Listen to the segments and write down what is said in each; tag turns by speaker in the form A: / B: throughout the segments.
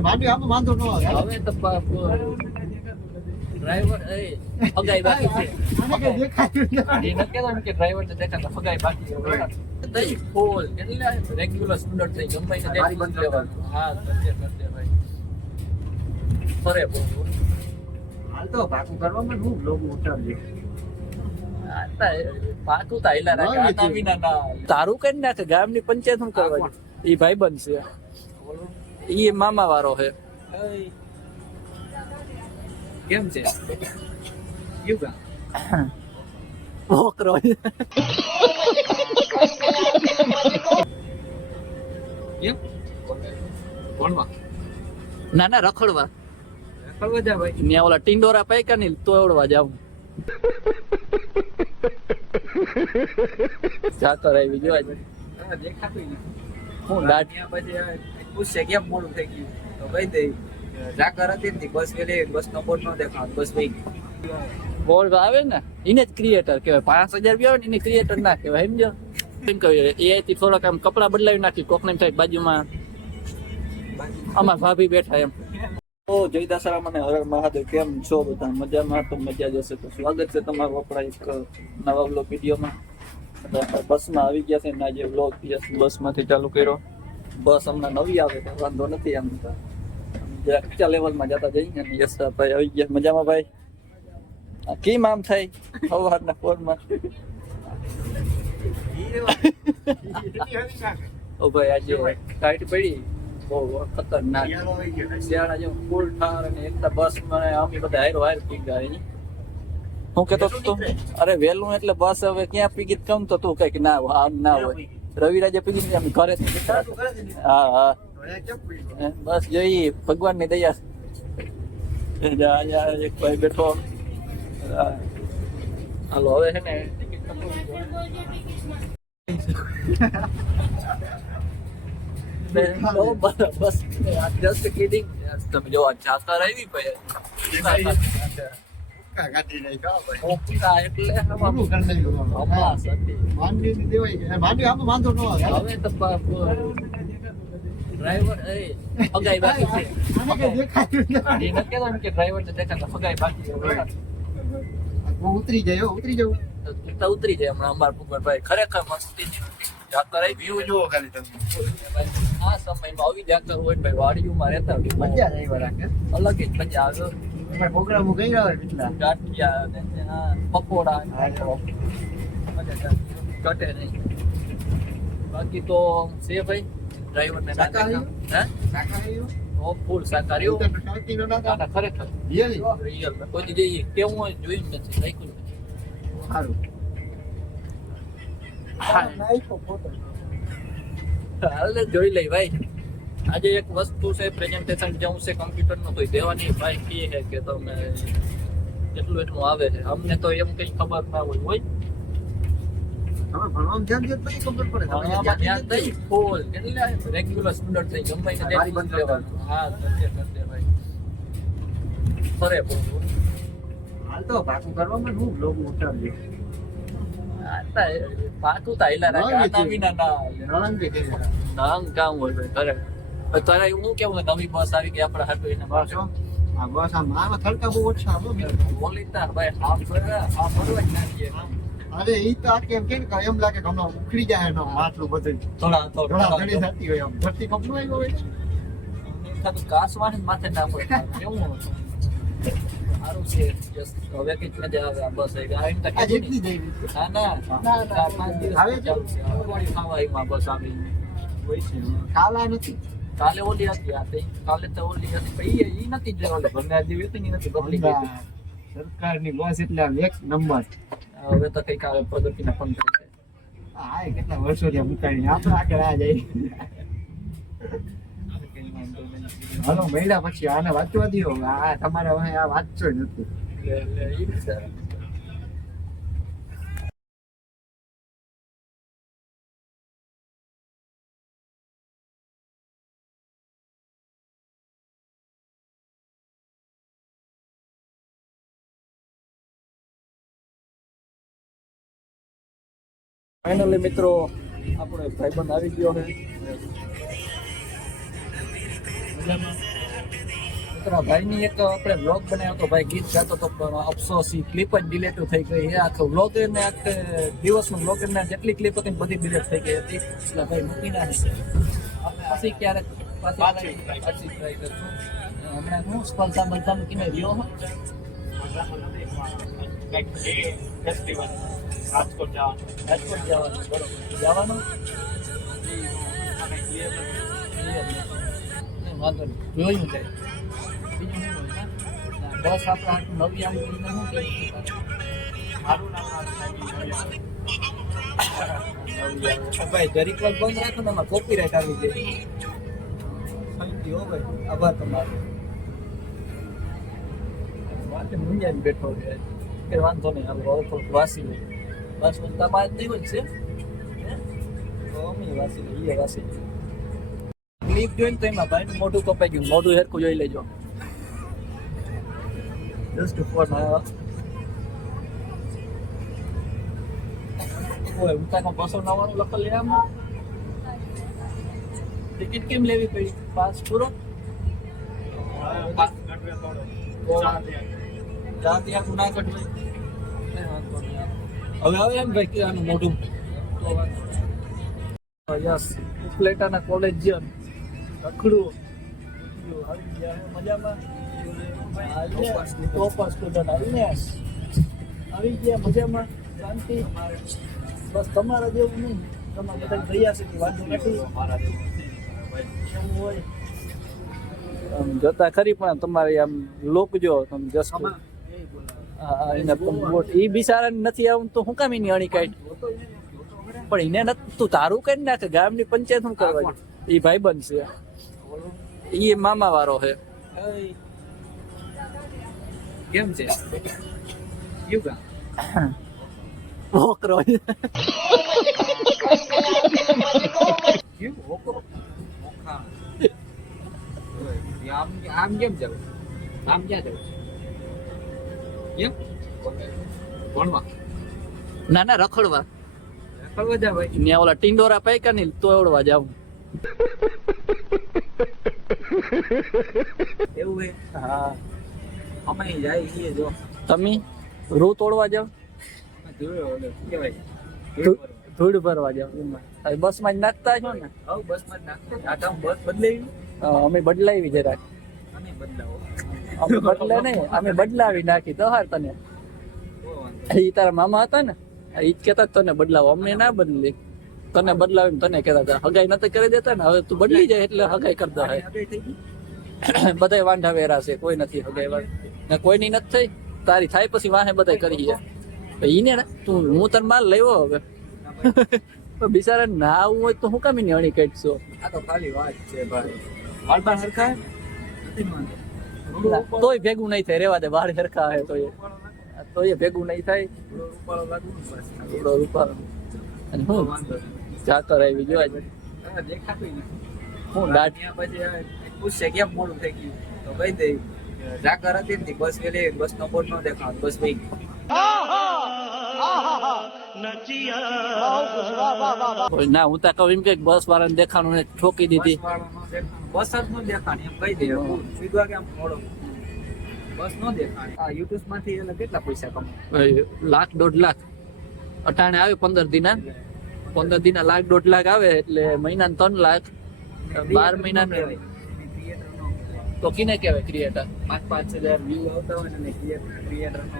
A: માંડવી આમ વાંધો ન આવે.
B: હવે તો ડ્રાઈવર એ ફગાઈ બાકી છે.
A: આને કઈ દેખાતું જ
B: એ નથી કહેતો કે ડ્રાઈવર ને દેખાતા ફગાઈ બાકી છે. દહીં ફૂલ એટલે રેગ્યુલર સ્ટુડન્ટ થઈ ગમે એને દેખી
A: બંધ
B: લેવાનું હા કરજે કરજે ભાઈ. ફરે બહુ.
A: હાલ તો પાકું કરવામાં હું બ્લોગ ઉતારજે
B: આ તા- પાકું તો હાઈલા રાખે.
A: ના.
B: તારું નાખે? પંચાયત શું કરવા એ ભાઈ બનશે ઈ મામા વાળો છે. કેમ છે? કેમ? કોણમાં? ના ના રખડવા. રખડવા જા ભાઈ. ત્યાં ઓલા ટિંડોરા પાક્યા નહીં તો એવડવા જાવ જાતો રહી જોવા જ દેખાતું હું દાટ
C: પછી પૂછશે કેમ મોડું થઈ ગયું? તો કહી દે. ઝાકર હતી ને બસ વેલી બસ નો બોર્ડ નો દેખાવ બસ વહી ગઈ.
B: બોર્ડ આવે ને. એને જ ક્રિએટર કહેવાય. પાંચ હજાર બી આવે ને એને ક્રિએટર ના કહેવાય. સમજો? એમ કહ્યું એ થી થોડાક આમ કપડા બદલાવી નાખી કોકને એમ થાય બાજુમાં અમાર ભાભી બેઠા એમ. ઓ જય દાસરા મને હર મહાદેવ. કેમ છો બધા? મજામાં? તો મજા જશે તો સ્વાગત છે તમારું આપણા એક નવા બ્લોગ વિડીયોમાં. બસમાં આવી ગયા છે ને આજે બ્લોગ બસમાંથી ચાલુ કર્યો. બસ હમણાં નવી આવે છે, વાંધો નથી એમ. જરાક ઊંચા લેવલમાં જતા જઈએ ને યશભાઈ આવી ગયા. મજામાં ભાઈ? કેમ આમ થાય? સવારના ફોનમાં. ઓ ભાઈ, આજે ટાઈટ પડી. બહુ ખતરનાક. શિયાળા જેવું ફૂલ ઠાર અને એકતા બસ મને આમ બધા હારો હાર પીગા અહીં. હું કેતો તો અરે વહેલું એટલે બસ હવે ક્યાં પીગી કમ તો તું કંઈક ના હોય, આમ ના હોય. રવિરાજે પીગી અમે ઘરે જ પીગા. હા હા. બસ જોઈએ ભગવાનની દયા. જા, જા, એક ભાઈ બેઠો. હાલો હવે છે ને બસ જસ્ટ કિડિંગ તમે જો જાતા
A: આવી આમ ન
B: તો ડ્રાઈવર એ ફગાઈ બાકી છે. કે ડ્રાઈવર ને દેખાતા ફગાઈ છે.
A: ઉતરી જાય ઉતરી જવું
B: તો ઉતરી જાય હમણાં અમાર ભૂપત ભાઈ ખરેખર મસ્તી આવી વ્યૂ જો
A: ખાલી તમે.
B: આ સમયમાં આવી જાતર હોય ભાઈ વાડીઓમાં રહેતા હોય
A: મજા જ આવી
B: અલગ જ મજા આવે.
A: એમાં પ્રોગ્રામો કર્યા હોય કેટલા
B: ગાંઠિયા ને આ પકોડા. ઘટે નહીં. બાકી તો છે ભાઈ ડ્રાઈવર ને
A: શાકાહારી?
B: હે? ફૂલ શાકાહારી ખરેખર? રિયલ કોઈ જઈએ. કેવું હોય જોયું જ નથી જ
A: સારું.
B: હાલ જોઈ લઈ ભાઈ. આજે એક વસ્તુ છે પ્રેઝન્ટેશન જવું છે કમ્પ્યુટરનું કોઈ દેવાની ભાઈ કહે છે કે તમે કેટલું એટલું આવે છે. અમને તો એમ કઈ ખબર ના હોય હોય?
A: તમે ભણવામાં ધ્યાન દો પછી ખબર પડે. તમે ધ્યાન
B: ધ્યાન દઈ ફૂલ એટલે રેગ્યુલર સ્ટુડન્ટ થઈ ગમે એને
A: બંધ
B: લેવાનું હા કરજે કરજે ભાઈ. ફરે બહુ.
A: હાલ તો પાકું કરવામાં હું બ્લોગ ઉતારજો.
B: પાકું તો રાખે.
A: ના,
B: વિના ના. નામ કામ હોય હવે તારે હું કેવું કે નવી બસ આવી ગઈ આપણે હાટુ એને
A: બસ. આ બસ આ આમાં થડકા બહુ ઓછા આપો મેં.
B: બોલી તાર ભાઈ આમ ફરવા આમ ફરવા જ નાખીએ
A: અરે ઈ તો આ કેમ કેમ એમ લાગે કે હમણાં ઉખડી જાય એનો માટલું બધું.
B: થોડા
A: ઘણા
B: થોડા.
A: ઘણી થતી હોય આમ. ધરતી કપનું આવ્યો હોય?
B: ખાતું ઘાસ માથે ના પડે કેવું સારું છે હવે કંઈક મજા આવે આ બસ આવી
A: આ જેટલી જઈ
B: ના ચાર પાંચ દિવસ
A: આવે
B: ખાવા બસ આવી
A: કાલા નથી.
B: કાલે ઓલી હતી આ કાલે તો ઓલી હતી. એ નથી જ ઓલી બંને આ જેવી હતી નથી બદલી ગઈ.
A: સરકારની બસ એટલે આમ એક નંબર.
B: હવે તો કંઈક આવે પ્રગતિના ફોન છે
A: આ એ કેટલા વર્ષો ત્યાં મુકાઈને આપણે આગળ આ જાય. હાલો મહિલા પછી. આને વાંચવા દો આ તમારે હવે આ વાંચો જ નથી.
B: એટલે એટલે ફાઇનલી મિત્રો આપણો એક ભાઈબંધ આવી ગયો છે. મજામાં તમારા ભાઈની એક આપણે વ્લોગ બનાવ્યો હતો ભાઈ ગીત ગાતો હતો પણ અફસોસ એ ક્લિપ જ ડિલેટ થઈ ગઈ એ આખો વ્લોગ એને આખે દિવસનો વ્લોગ એને જેટલી ક્લિપ હતી બધી ડિલેટ થઈ ગઈ હતી. એટલે ભાઈ મૂકી નાખી પછી ક્યારેક પાછી ટ્રાય કરશું. હમણાં હું સ્પર્ધા બધાનું કીને રહ્યો
A: રાજકોટ જવાનું.
B: રાજકોટ જવાનું બરોબર. જવાનું? નહીં, વાંધો નહીં. જોયું જાય બીજું શું હોય, હા? બસ આપણે આટલું નવી આવી ગઈ ને શું કેવું છે તારે?
A: મારું નામ
B: ભાઈ જરીક વાર બંધ રાખો ને એમાં કોપીરાઇટ આવી જાય થેન્ક યુ હો ભાઈ આભાર તમારો. વાતે મુંજાઈને બેઠો છે. કે વાંધો નહીં આપણે હવે થોડુંક વાસી લઈએ. બસ બસ તમારે જ નહીં જ છે એ વાસી ક્લિપ જોઈને તો એમાં ભાઈ મોઢું કપાઈ ગયું મોઢું હેરકું જોઈ લેજો જસ્ટ ફોન ના ઓય ઉતાનો બસો નવ્વાણું લખો લે આમાં ટિકિટ કેમ લેવી પડી પાસ પૂરો જાતિ ત્યાં ના કટવાય કઈ વાંધો નહીં. હવે આવે એમ ભાઈ આનું મોઢું. યસ ઉપલેટાના કોલેજ છે રખડું. મજામાં? ટોપર સ્ટુડન્ટ આવીને આવી ગયા મજામાં શાંતિ. બસ તમારા જેવું નહીં. તમારે બધા ભૈયા છે કે વાંધો નથી. એવું હોય? આમ જોતા ખરી પણ તમારે આમ લોક જો તમે જસ્ટ એને એ બિચારા નથી આવું તો હું કામ એની અણી કાઢ પણ એને તું તારું કરી નાખે, ગામની પંચાયત શું કરવા એ ભાઈ બનશે એ મામા વાળો છે?
C: કેમ? છે મોખા આમ આમ કેમ જવું? આમ ક્યાં જવું? કેમ? ભણવા
B: ના ના રખડવા.
C: રખડવા જા ભાઈ.
B: ને ઓલા ટિંડોરા પૈકા નહીં તો એવડવા જાવ
C: એવું હે
B: હા.
C: અમે જાય છીએ જો.
B: તમે? રૂ તોડવા જાવ ધૂળ ભરવા. જાવ એમાં માં જ નાખતા છો ને?
C: બસમાં નાખતા. બસ બદલાવી
B: અમે બદલાવી જરાક
C: અમે બદલાવો.
B: અમે બદલે નહીં અમે બદલાવી નાખી તો હાર તને. ઈ તારા મામા હતા ને ઈ જ કેતા તને બદલાવો અમને ના બદલી. તને બદલાવી તને કેતા હતા હગાઈ નથી કરી દેતા ને હવે તું બદલી જાય એટલે હગાઈ
C: થઈ ગઈ?
B: બધાય વાંઢા વેરા છે કોઈ નથી હગાઈ વાળ. ને કોઈની નથી થઈ તારી થાય પછી વાહે બધાય કરી છે તો ને તું હું તને માલ લેવો હવે. બિચારા ના આવું હોય તો હું કામ એની અણી કાઢશો?
C: આ તો ખાલી વાત છે ભાઈ. વાળ નથી વાંધો
B: તોય ભેગું નહીં થાય રેવા દે બહાર સરખા આવે તો એ તો એ ભેગું નહીં થાય
C: થોડો રૂપાળો લાગુ ને બસ
B: થોડો રૂપાળો અને હું
C: વાંધો
B: આવી જોવા જ
C: હવે દેખાતું નથી
B: હું દાટ
C: પછી પૂછશે કેમ મોડું થઈ ગયું તો કહી દે જાકર હતી ને બસ વેલી બસ નો બોર્ડ નો દેખાવ બસ ભાઈ
B: ના હું તો કહું એમ કે બસ વાળાને દેખાણું ઠોકી દીધી
C: વાળો દેખાણ. નો એમ કહી દે સીધું કે આમ મોડો. બસ નો દેખાણ. આ યુટ્યુબમાંથી એટલે કેટલા પૈસા કમાય?
B: લાખ દોઢ લાખ. અટાણે આવે પંદર દિના. પંદર દિના લાખ દોઢ લાખ આવે એટલે મહિના ત્રણ લાખ. બાર મહિના તો કિને કહેવાય ક્રિએટર
C: પાંચ પાંચ હજાર વ્યૂ આવતા હોય ને ક્રિએટર નો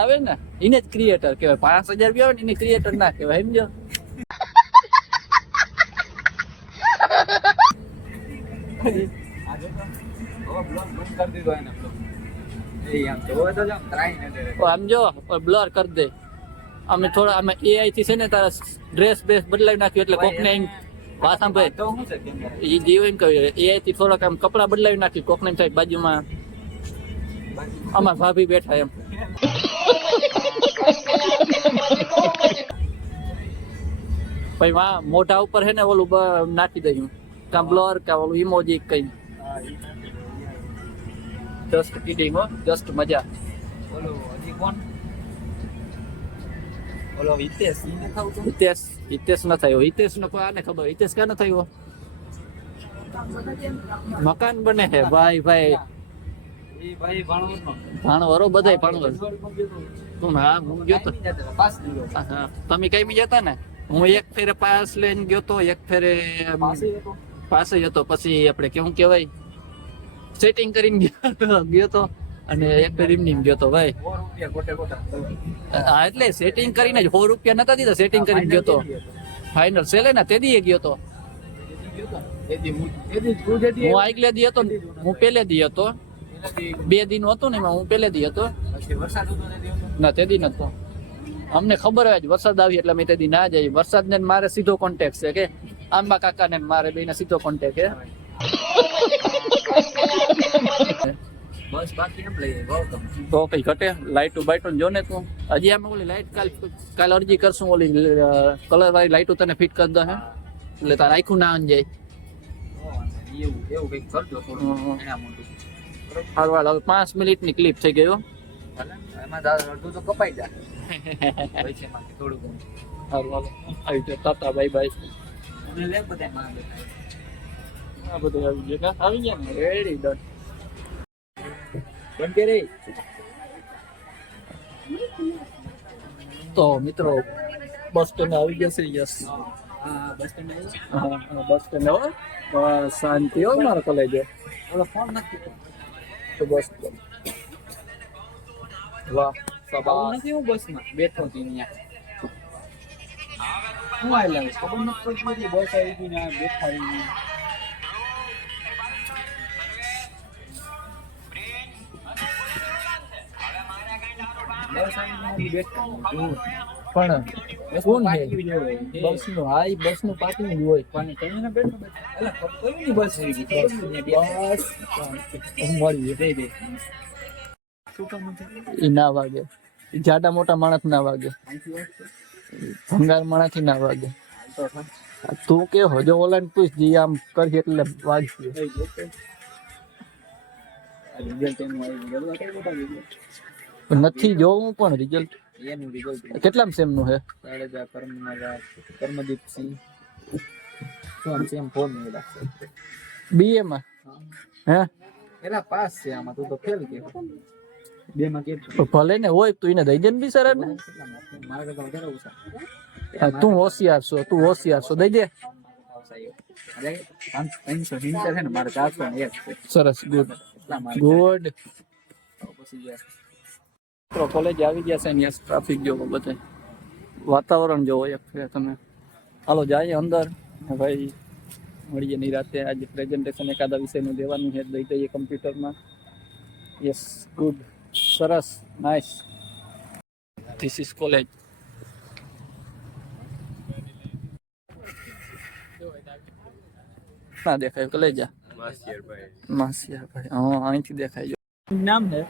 C: આવે.
B: ને એને જ ક્રિએટર કહેવાય. પાંચ હજાર વ્યૂ આવે ને એને ક્રિએટર ના કહેવાય સમજો
C: આજે તો હવે બ્લોગ બંધ કરી દીધો એને બ્લોગ એ આમ જોવે તો જ આમ ત્રાહી નથી રહેતી.
B: તો આમ બ્લર કરી દે. અમે થોડા અમે એઆઈ થી છે ને તારા ડ્રેસ બેસ બદલાવી નાખ્યું એટલે કોકને એમ એ જીવ એમ કહ્યું એઆઈ થી થોડાક આમ કપડા બદલાવી નાખ્યું. કોકને થાય બાજુમાં અમાર ભાભી બેઠા એમ. પછી મોઢા ઉપર છે ને ઓલું નાખી દઈ કાં કે ઓલું ઇમોજી કઈ જસ્ટ કિડિંગ હો જસ્ટ મજા
C: ઓલો હજી કોણ ઓલો હિતેશ?
B: હિતેશ હિતેશ ન થયો હિતેશ નો આને ખબર હિતેશ ક્યાં ન થયો મકાન બને છે ભાઈ ભાઈ ભાણવરો બધાય ભાણવર તું હા હું ગયો તો. તમે કઈ જતા ને હું એક ફેરે પાસ લઈને ગયો તો એક ફેરે
C: પાસે હતો
B: પછી આપણે કેવું કહેવાય? સેટિંગ કરીને ગયો તો અને એક રીમની ગયો તો ભાઈ. હા એટલે સેટિંગ કરીને જ સો રૂપિયા નતા દીધા સેટિંગ કરીને ગયો તો. ફાઇનલ સેલે ને તે દીએ ગયો તો.
C: હું
B: આગલે દી હતો હું પેલે દી હતો. બે દિન હતો ને એમાં હું પેલે દી હતો.
C: હતો ને તે હતો.
B: ના તે દી નતો. અમને ખબર હોય જ વરસાદ આવી એટલે અમે તે દી ના જઈએ. વરસાદ ને મારે સીધો કોન્ટેક્ટ છે કે આંબા કાકા ને મારે બેને સીધો કોન્ટેક હે?
C: બસ બાકી એમ લઈએ
B: તો કઈ ઘટે? લાઈટો બાઈટો જો ને તું. હજી અમે ઓલી લાઈટ કાલ કાલ અરજી કરશું ઓલી કલર વાળી લાઈટો તને ફિટ કરી દે એટલે તારે આખું ના અંજાય.
C: એવું એવું કંઈક કરજો થોડું. એના મોટું
B: સારું હાલ હવે પાંચ મિનિટની ક્લિપ થઈ ગયો
C: એમાં અડધું તો કપાઈ જાય. થોડું
B: આવી જાઓ તાતા બાય બાય.
C: મને લે બધા માંગે
B: આ બધું આવી ગયું કા? આવી ગયા ને રેડી ડન
C: બંધ કે રે
B: તો મિત્રો બસ સ્ટેન્ડ આવી ગયા છે યસ
C: હા બસ સ્ટેન્ડ આવ્યો
B: હા હા, બસ સ્ટેન્ડ હો બસ શાંતિ હો મારો કોલેજ
C: ઓલો ફોન નથી
B: તો બસ સ્ટેન્ડ વાહ
C: આવું
B: સબાસ
C: નથી હું બસમાં બેઠો હતી ત્યાં હું આવેલા ખબર નથી પડતી બસ આવી ગઈ ને બેઠા આવી ગઈ ને બેઠા. રહી ગયા.
B: પણ કોણ છે? બસનું હા એ બસનું જ હોય.
C: પણ તમે બેઠો બેઠો એલા કઈ ની બસ.
B: બસ
C: દે દે. શું
B: વાગે. જાડા મોટા માણસ ના વાગે. ભંગાર માણાથી ના વાગે
C: તો
B: કે હજો ઓલા પૂછ, જી આમ કરજે એટલે વાગશે? નથી જોવું પણ રિઝલ્ટ. કેટલામ સેમનું હે
C: કર્મદીપસિંહ. છે એમ ફોન
B: બીએ માં હે
C: એલા પાસ છે આમાં, તું તો ફેલ કે બે માં કેટલું
B: ભલે ને હોય તું એને દઈ દે ને સર ને
C: મારા કરતા વધારે ઓછા
B: હા, તું હોશિયાર છો તું હોશિયાર છો. દઈ દે. સરસ ગુડ. ગુડ. મિત્રો કોલેજ આવી ગયા છે ને ટ્રાફિક જોવો બધે. વાતાવરણ જોવો એક ફેર તમે. હાલો જાય અંદર. ભાઈ મળીએ નહીં રાતે. આજે પ્રેઝન્ટેશન એકાદા વિષયનું દેવાનું છે દઈ દઈએ કમ્પ્યુટરમાં યસ ગુડ સરસ નાઇસ ધીસ ઇઝ કોલેજ ના દેખાય કલેજા માસિયાભાઈ. હા અહીંથી દેખાય
C: નામ છે?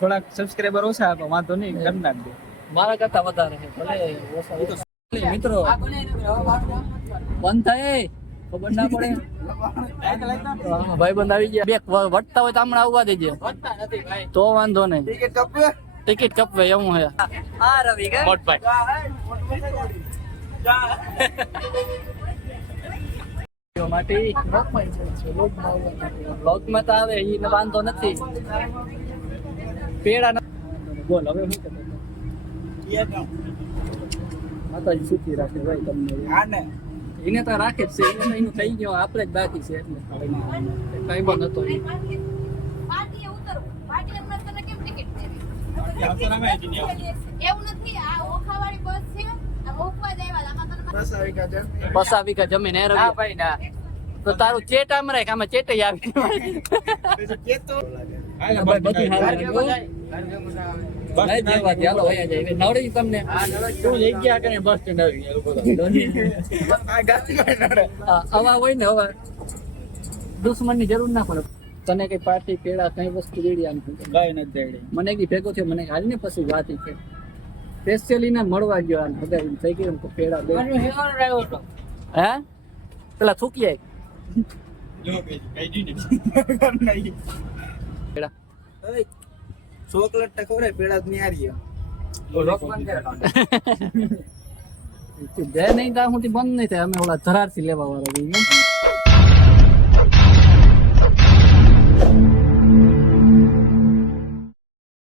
C: થોડાક સબસ્ક્રાઇબર ઓછા આપો વાંધો નહીં કરી નાખજો.
B: મારા કરતા વધારે છે ભલે. મિત્રો. બંધ થાય ખબર ના પડે. ભાઈ ભાઈબંધ આવી ગયા. બે વટતા હોય તો હમણાં આવવા દેજે. તો વાંધો નહીં. ટિકિટ કપવે? એવું હે માટે બ્લોગમાં તો આવે ઈ વાંધો નથી. પેડા. બોલ હવે શું માતાજી સુખી રાખે ભાઈ તમને. એને તો રાખે જ છે. એનું થઈ ગયો. આપણે જ બાકી છે એટલે. કઈ પણ હતો જમીન એ
C: ભાઈ ના.
B: તો તારું ચેટ આમ રાખ. આમાં ચેટ આવી. બધું છે, કરે બસ સ્ટેન્ડ આવી ગયા. હોય ને હવે. દુશ્મનની જરૂર ના પડે. તને કઈ પાર્ટી પેડા કઈ વસ્તુ રેડી આમ
C: કઈ નથી દેડી.
B: મને કઈ ભેગો થયો મને હાલ ને પછી વાત છે સ્પેશિયલી ને મળવા ગયો આને બધા થઈ ગયું કે પેડા દે હે પેલા થૂકી આય પેડા.
C: ચોકલેટ તો ખવડાય પેડા હારી
B: જે નહીં ત્યાં સુધી બંધ નહીં થાય અમે ઓલા ધરારથી લેવા વાળા.